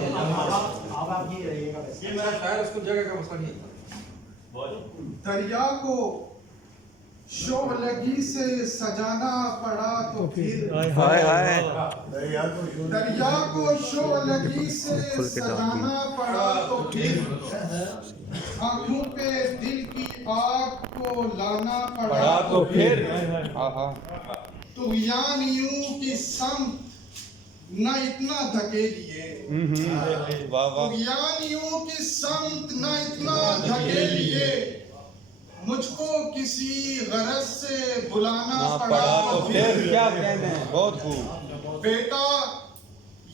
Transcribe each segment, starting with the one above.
आप ये रहिएगा। ये मेरा शायर उसको जगह का मसला नहीं था। दरिया को शोलगी से सजाना पड़ा तो फिर हाय हाय दरिया को शोलगी से सजाना पड़ा तो फिर आंखों पे दिल की आग को लाना पड़ा तो फिर तुग़यानियों की समत न इतना धकेलिए, वाह वाह तुग़यानियों की समत न इतना धकेलिए, मुझको किसी गरज से बुलाना पड़ा तो फिर क्या कहने हैं। बहुत खूब। बेटा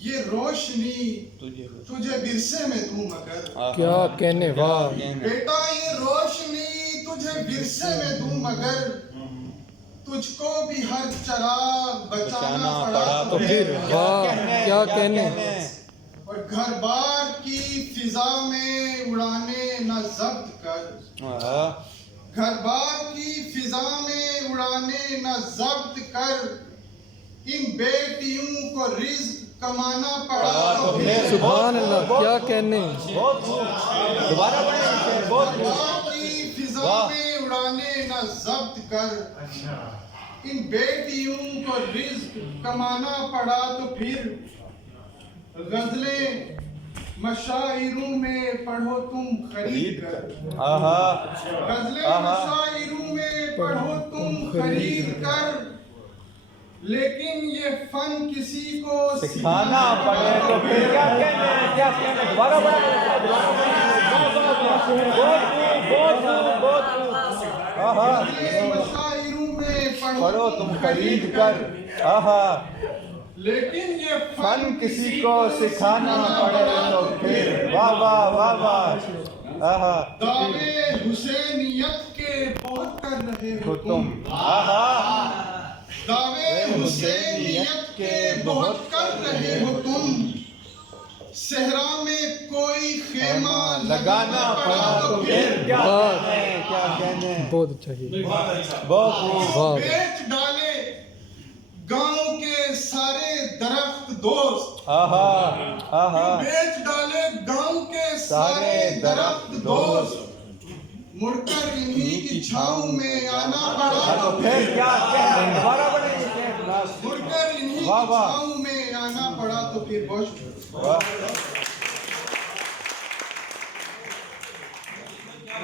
ये रोशनी तुझे विरसे में दूं मगर, क्या कहने, वाह। बेटा ये रोशनी तुझे विरसे में दूं मगर, तुझको भी हर चराग बचाना पड़ा तो फिर वाह, क्या कहने। और घर बार की फिजा में उड़ाने न जब्त कर, घर बार की फिजा में उड़ाने न जब्त कर, इन बेटियों को रिज्क कमाना पड़ा तो फिर सुभान अल्लाह, क्या कहने। दोबारा घर बार की फिजा में उड़ाने न जब्त कर, इन बेटियों को रिज्क कमाना पड़ा तो फिर गजलें मशाइरों में पढ़ो तुम खरीद कर, गजलें मशाइरों में पढ़ो तुम खरीद कर, लेकिन ये फन किसी को सिखाना पड़े तो फिर क्या कहने हैं। क्या कहने हैं। दोबारा गजलें मशाइरों में पढ़ो तुम खरीद कर, लेकिन ये फन किसी को सिखाना पड़े तो फिर वाह वाह वाह वाह। दावे हुसैनियत के बहुत कर रहे हो तुम, दावे हुसैनियत के बहुत कर रहे हो तुम, सहरा में कोई खेमा लगाना पड़ा तो फिर क्या कहने हैं। बहुत अच्छा ही, बहुत खूब। वाह। बेच डाले गांव के सारे दरख्त दोस्त, बेच डाले गांव के सारे दरख्त दोस्त, मुड़कर इन्हीं की छाँव में आना पड़ा तो फिर क्या कहने हैं। दोबारा मुड़कर इन्हीं की छाँव में आना पड़ा तो फिर बहुत